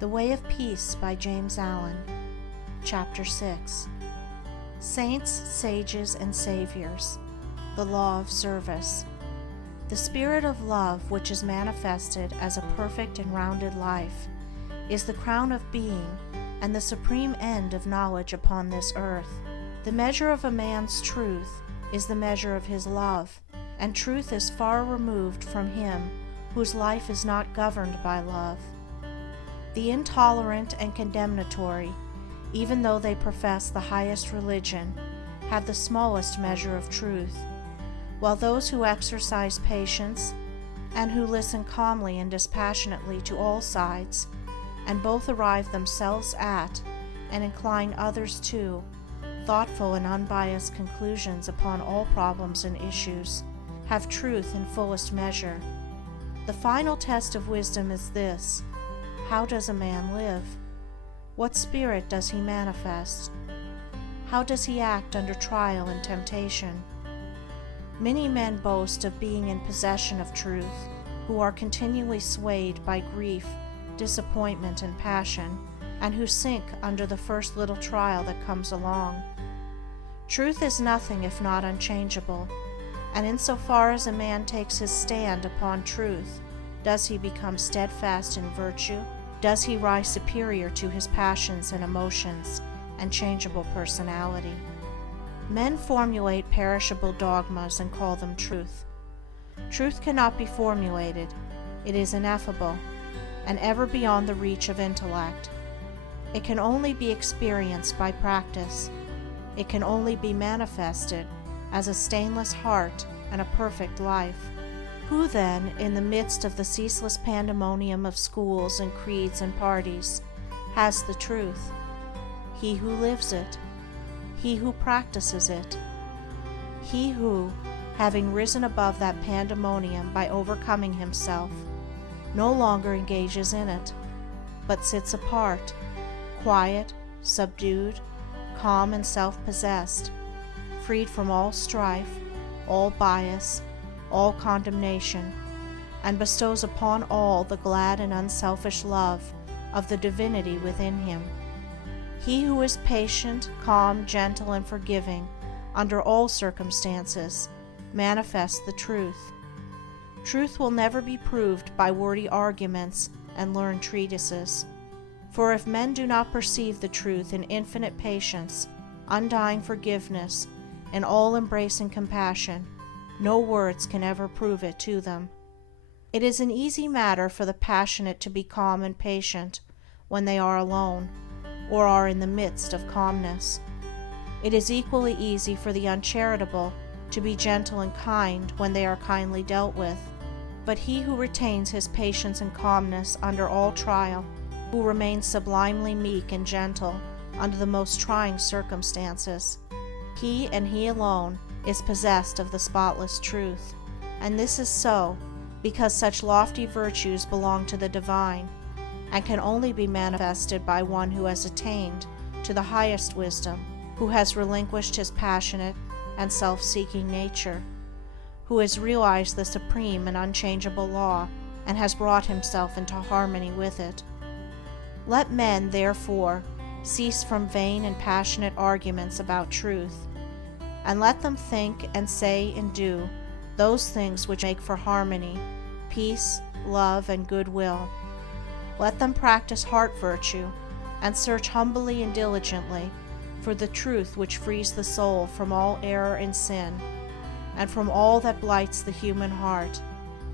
The Way of Peace by James Allen. Chapter 6. Saints, Sages, and Saviors. The Law of Service. The spirit of love, which is manifested as a perfect and rounded life, is the crown of being and the supreme end of knowledge upon this earth. The measure of a man's truth is the measure of his love, and truth is far removed from him whose life is not governed by love. The intolerant and condemnatory, even though they profess the highest religion, have the smallest measure of truth, while those who exercise patience and who listen calmly and dispassionately to all sides, and both arrive themselves at and incline others to thoughtful and unbiased conclusions upon all problems and issues, have truth in fullest measure. The final test of wisdom is this: how does a man live? What spirit does he manifest? How does he act under trial and temptation? Many men boast of being in possession of truth, who are continually swayed by grief, disappointment, and passion, and who sink under the first little trial that comes along. Truth is nothing if not unchangeable, and insofar as a man takes his stand upon truth, does he become steadfast in virtue? Does he rise superior to his passions and emotions and changeable personality? Men formulate perishable dogmas and call them truth. Truth cannot be formulated. It is ineffable and ever beyond the reach of intellect. It can only be experienced by practice. It can only be manifested as a stainless heart and a perfect life. Who then, in the midst of the ceaseless pandemonium of schools and creeds and parties, has the truth? He who lives it, he who practices it, he who, having risen above that pandemonium by overcoming himself, no longer engages in it, but sits apart, quiet, subdued, calm, and self-possessed, freed from all strife, all bias, all condemnation, and bestows upon all the glad and unselfish love of the divinity within him. He who is patient, calm, gentle, and forgiving under all circumstances manifests the truth. Truth will never be proved by wordy arguments and learned treatises. For if men do not perceive the truth in infinite patience, undying forgiveness, and all-embracing compassion, no words can ever prove it to them. It is an easy matter for the passionate to be calm and patient when they are alone, or are in the midst of calmness. It is equally easy for the uncharitable to be gentle and kind when they are kindly dealt with. But he who retains his patience and calmness under all trial, who remains sublimely meek and gentle under the most trying circumstances, he and he alone is possessed of the spotless truth. And this is so because such lofty virtues belong to the divine, and can only be manifested by one who has attained to the highest wisdom, who has relinquished his passionate and self-seeking nature, who has realized the supreme and unchangeable law, and has brought himself into harmony with it. Let men, therefore, cease from vain and passionate arguments about truth, and let them think and say and do those things which make for harmony, peace, love, and goodwill. Let them practice heart virtue, and search humbly and diligently for the truth which frees the soul from all error and sin, and from all that blights the human heart,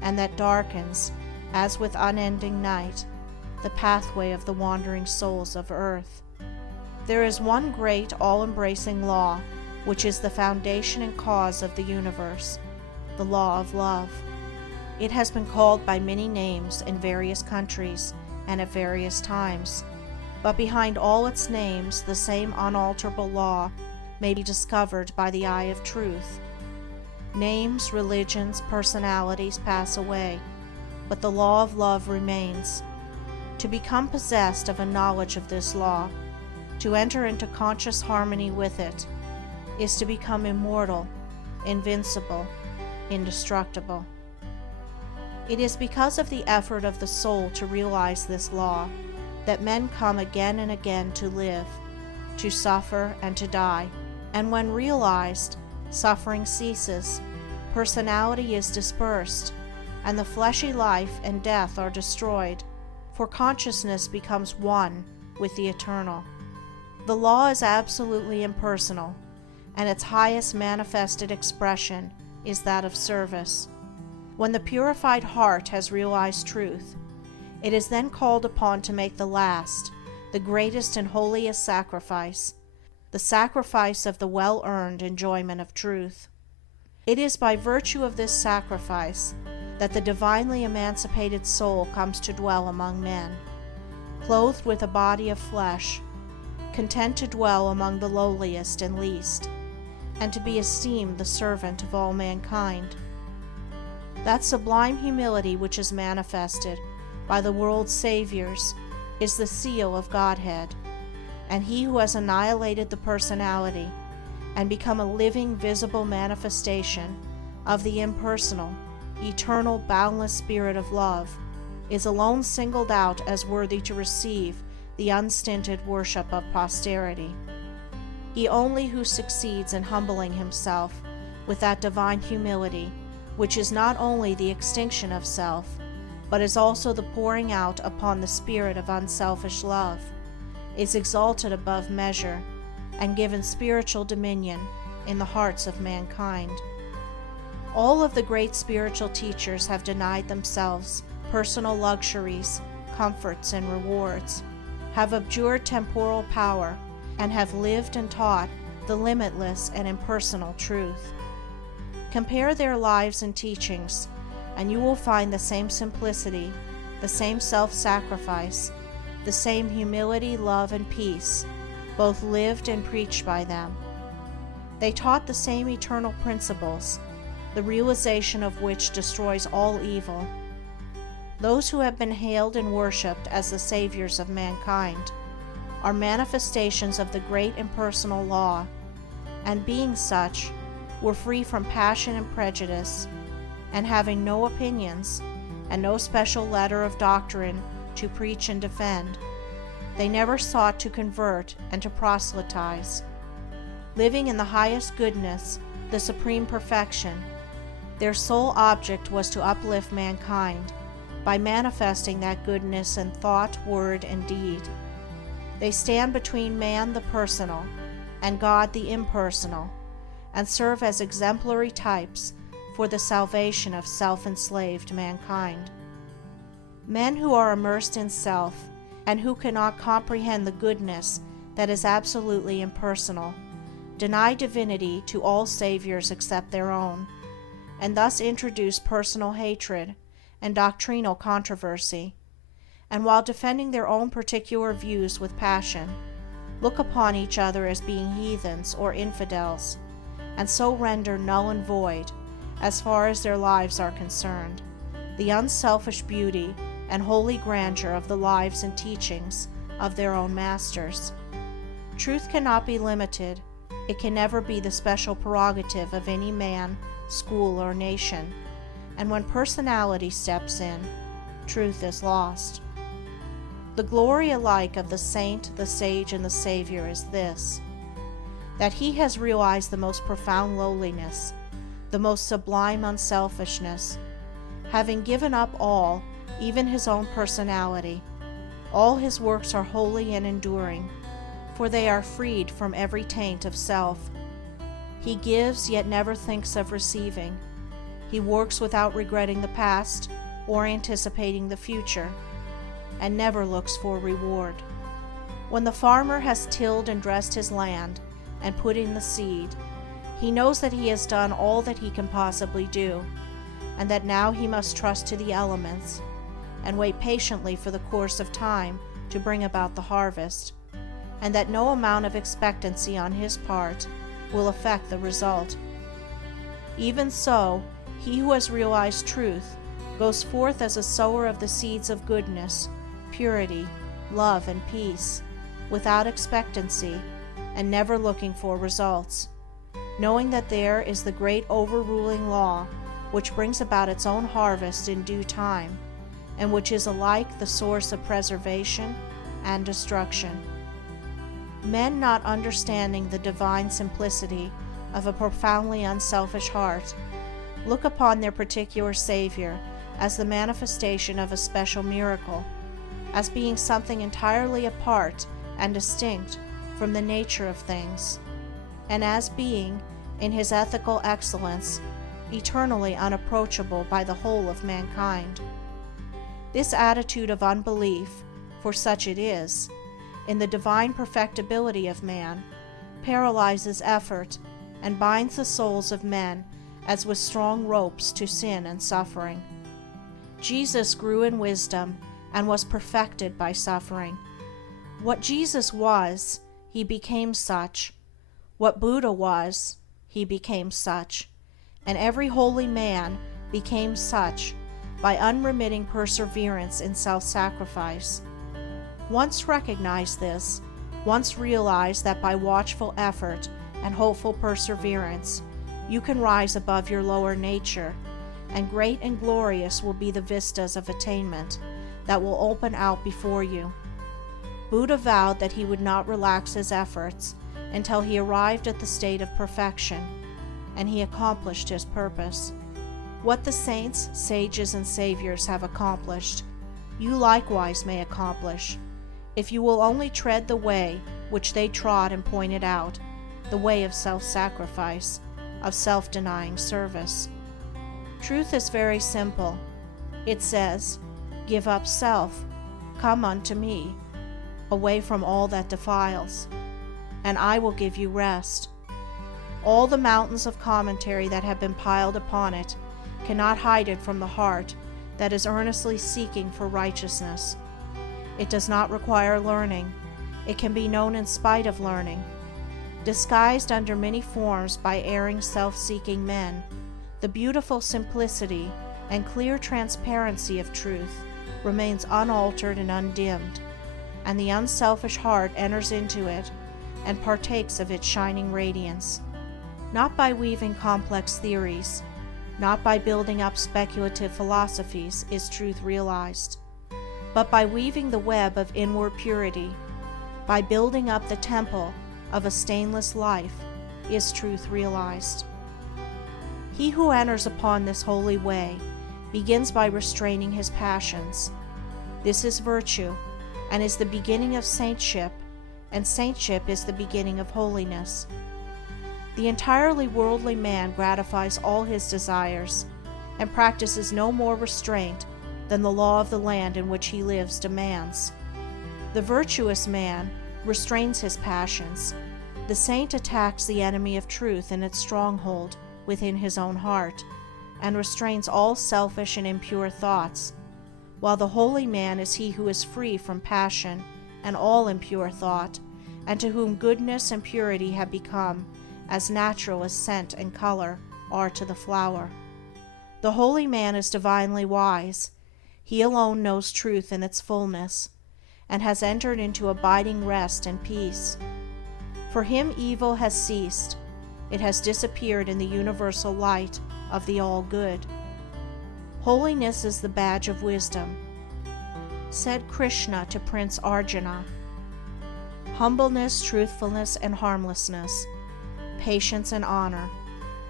and that darkens, as with unending night, the pathway of the wandering souls of earth. There is one great, all-embracing law, which is the foundation and cause of the universe, the law of love. It has been called by many names in various countries and at various times, but behind all its names the same unalterable law may be discovered by the eye of truth. Names, religions, personalities pass away, but the law of love remains. To become possessed of a knowledge of this law, to enter into conscious harmony with it, is to become immortal, invincible, indestructible. It is because of the effort of the soul to realize this law that men come again and again to live, to suffer, and to die. And when realized, suffering ceases, personality is dispersed, and the fleshy life and death are destroyed, for consciousness becomes one with the eternal. The law is absolutely impersonal, and its highest manifested expression is that of service. When the purified heart has realized truth, it is then called upon to make the last, the greatest and holiest sacrifice, the sacrifice of the well-earned enjoyment of truth. It is by virtue of this sacrifice that the divinely emancipated soul comes to dwell among men, clothed with a body of flesh, content to dwell among the lowliest and least, and to be esteemed the servant of all mankind. That sublime humility which is manifested by the world's saviors is the seal of Godhead, and he who has annihilated the personality and become a living, visible manifestation of the impersonal, eternal, boundless Spirit of love is alone singled out as worthy to receive the unstinted worship of posterity. He only who succeeds in humbling himself with that divine humility, which is not only the extinction of self, but is also the pouring out upon the spirit of unselfish love, is exalted above measure and given spiritual dominion in the hearts of mankind. All of the great spiritual teachers have denied themselves personal luxuries, comforts, and rewards, have abjured temporal power, and have lived and taught the limitless and impersonal truth. Compare their lives and teachings, and you will find the same simplicity, the same self-sacrifice, the same humility, love, and peace, both lived and preached by them. They taught the same eternal principles, the realization of which destroys all evil. Those who have been hailed and worshipped as the saviors of mankind are manifestations of the great impersonal law, and being such, were free from passion and prejudice, and having no opinions and no special letter of doctrine to preach and defend, they never sought to convert and to proselytize. Living in the highest goodness, the supreme perfection, their sole object was to uplift mankind by manifesting that goodness in thought, word, and deed. They stand between man, the personal, and God, the impersonal, and serve as exemplary types for the salvation of self-enslaved mankind. Men who are immersed in self and who cannot comprehend the goodness that is absolutely impersonal deny divinity to all saviors except their own, and thus introduce personal hatred and doctrinal controversy, and while defending their own particular views with passion, look upon each other as being heathens or infidels, and so render null and void, as far as their lives are concerned, the unselfish beauty and holy grandeur of the lives and teachings of their own masters. Truth cannot be limited. It can never be the special prerogative of any man, school, or nation, and when personality steps in, truth is lost. The glory alike of the saint, the sage, and the savior is this, that he has realized the most profound lowliness, the most sublime unselfishness, having given up all, even his own personality. All his works are holy and enduring, for they are freed from every taint of self. He gives, yet never thinks of receiving. He works without regretting the past or anticipating the future, and never looks for reward. When the farmer has tilled and dressed his land and put in the seed, he knows that he has done all that he can possibly do, and that now he must trust to the elements and wait patiently for the course of time to bring about the harvest, and that no amount of expectancy on his part will affect the result. Even so, he who has realized truth goes forth as a sower of the seeds of goodness, purity, love, and peace, without expectancy, and never looking for results, knowing that there is the great overruling law which brings about its own harvest in due time, and which is alike the source of preservation and destruction. Men, not understanding the divine simplicity of a profoundly unselfish heart, look upon their particular Savior as the manifestation of a special miracle, as being something entirely apart and distinct from the nature of things, and as being, in his ethical excellence, eternally unapproachable by the whole of mankind. This attitude of unbelief, for such it is, in the divine perfectibility of man, paralyzes effort and binds the souls of men as with strong ropes to sin and suffering. Jesus grew in wisdom and was perfected by suffering. What Jesus was, he became such. What Buddha was, he became such. And every holy man became such by unremitting perseverance in self-sacrifice. Once recognize this, once realize that by watchful effort and hopeful perseverance, you can rise above your lower nature, and great and glorious will be the vistas of attainment that will open out before you. Buddha vowed that he would not relax his efforts until he arrived at the state of perfection, and he accomplished his purpose. What the saints, sages, and saviors have accomplished, you likewise may accomplish, if you will only tread the way which they trod and pointed out, the way of self-sacrifice, of self-denying service. Truth is very simple. It says, "Give up self, come unto me, away from all that defiles, and I will give you rest." All the mountains of commentary that have been piled upon it cannot hide it from the heart that is earnestly seeking for righteousness. It does not require learning. It can be known in spite of learning. Disguised under many forms by erring self-seeking men, the beautiful simplicity and clear transparency of truth remains unaltered and undimmed, and the unselfish heart enters into it and partakes of its shining radiance. Not by weaving complex theories, not by building up speculative philosophies is truth realized, but by weaving the web of inward purity, by building up the temple of a stainless life, is truth realized. He who enters upon this holy way begins by restraining his passions. This is virtue, and is the beginning of saintship, and saintship is the beginning of holiness. The entirely worldly man gratifies all his desires, and practices no more restraint than the law of the land in which he lives demands. The virtuous man restrains his passions. The saint attacks the enemy of truth in its stronghold within his own heart, and restrains all selfish and impure thoughts, while the holy man is he who is free from passion and all impure thought, and to whom goodness and purity have become as natural as scent and color are to the flower. The holy man is divinely wise. He alone knows truth in its fullness, and has entered into abiding rest and peace. For him evil has ceased. It has disappeared in the universal light of the all-good. Holiness is the badge of wisdom. Said Krishna to Prince Arjuna, "Humbleness, truthfulness, and harmlessness, patience and honor,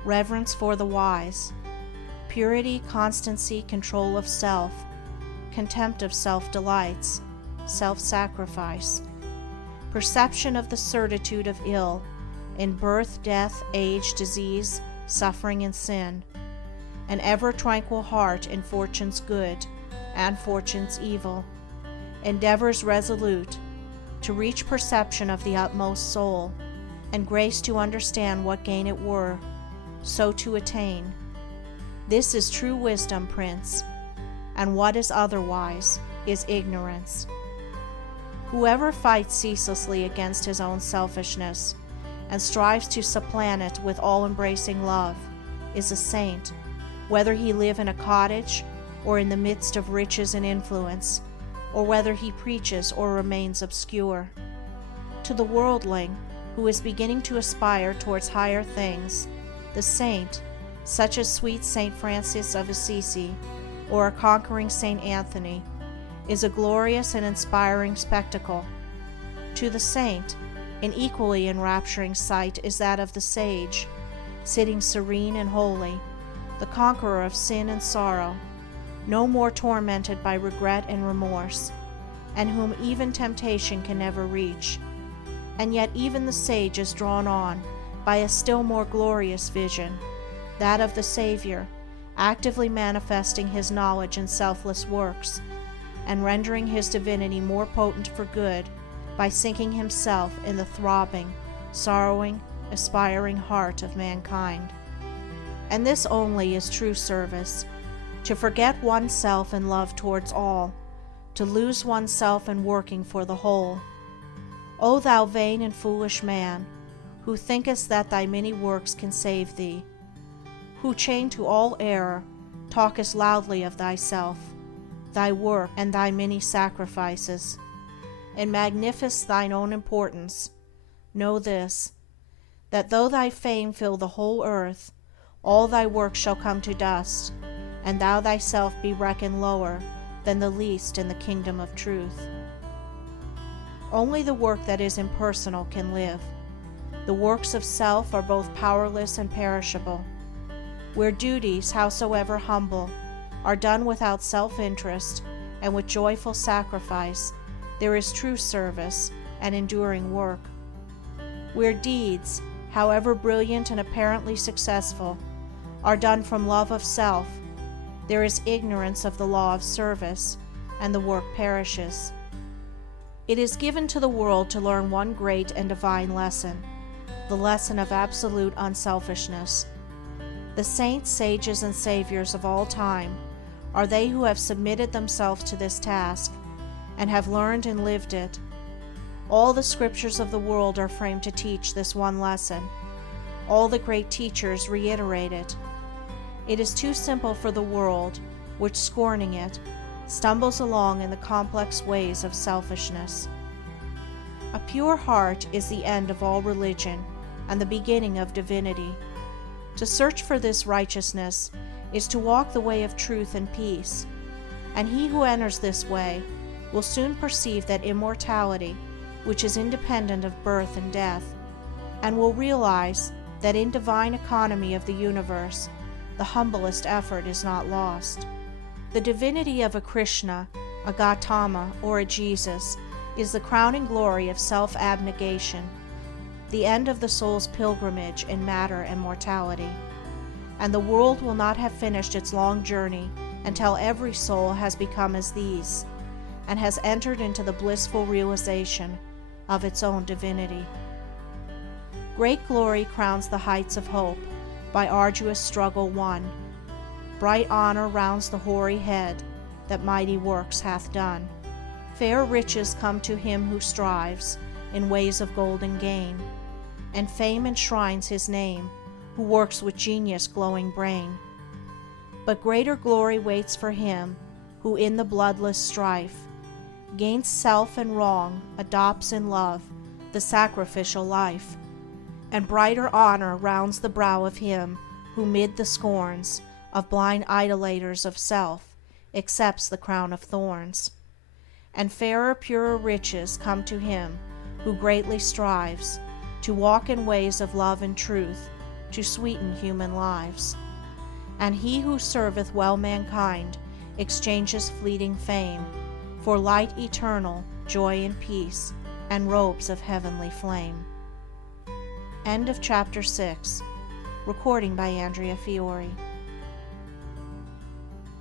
reverence for the wise, purity, constancy, control of self, contempt of self-delights, self-sacrifice, perception of the certitude of ill, in birth, death, age, disease, suffering, and sin, an ever-tranquil heart in fortune's good and fortune's evil, endeavors resolute, to reach perception of the utmost soul, and grace to understand what gain it were, so to attain. This is true wisdom, Prince, and what is otherwise is ignorance. Whoever fights ceaselessly against his own selfishness and strives to supplant it with all-embracing love is a saint, whether he live in a cottage or in the midst of riches and influence, or whether he preaches or remains obscure. To the worldling, who is beginning to aspire towards higher things, the saint, such as sweet Saint Francis of Assisi or a conquering Saint Anthony, is a glorious and inspiring spectacle. To the saint, an equally enrapturing sight is that of the sage, sitting serene and holy, the conqueror of sin and sorrow, no more tormented by regret and remorse, and whom even temptation can never reach. And yet even the sage is drawn on by a still more glorious vision, that of the Savior, actively manifesting his knowledge in selfless works, and rendering his divinity more potent for good by sinking himself in the throbbing, sorrowing, aspiring heart of mankind. And this only is true service, to forget oneself in love towards all, to lose oneself in working for the whole. O thou vain and foolish man, who thinkest that thy many works can save thee, who, chained to all error, talkest loudly of thyself, thy work, and thy many sacrifices, and magnifiest thine own importance, know this, that though thy fame fill the whole earth, all thy works shall come to dust, and thou thyself be reckoned lower than the least in the kingdom of truth. Only the work that is impersonal can live. The works of self are both powerless and perishable. Where duties, howsoever humble, are done without self-interest and with joyful sacrifice, there is true service and enduring work. Where deeds, however brilliant and apparently successful, are done from love of self, there is ignorance of the law of service, and the work perishes. It is given to the world to learn one great and divine lesson, the lesson of absolute unselfishness. The saints, sages, and saviors of all time are they who have submitted themselves to this task, and have learned and lived it. All the scriptures of the world are framed to teach this one lesson. All the great teachers reiterate it. It is too simple for the world, which, scorning it, stumbles along in the complex ways of selfishness. A pure heart is the end of all religion and the beginning of divinity. To search for this righteousness is to walk the way of truth and peace, and he who enters this way will soon perceive that immortality, which is independent of birth and death, and will realize that in divine economy of the universe, the humblest effort is not lost. The divinity of a Krishna, a Gautama, or a Jesus is the crowning glory of self-abnegation, the end of the soul's pilgrimage in matter and mortality. And the world will not have finished its long journey until every soul has become as these, and has entered into the blissful realization of its own divinity. Great glory crowns the heights of hope, by arduous struggle won. Bright honor rounds the hoary head that mighty works hath done. Fair riches come to him who strives in ways of golden gain, and fame enshrines his name who works with genius glowing brain. But greater glory waits for him who in the bloodless strife gains self and wrong, adopts in love the sacrificial life. And brighter honor rounds the brow of him who mid the scorns of blind idolaters of self accepts the crown of thorns. And fairer, purer riches come to him who greatly strives to walk in ways of love and truth to sweeten human lives. And he who serveth well mankind exchanges fleeting fame for light eternal, joy and peace, and robes of heavenly flame. End of chapter 6. Recording by Andrea Fiore.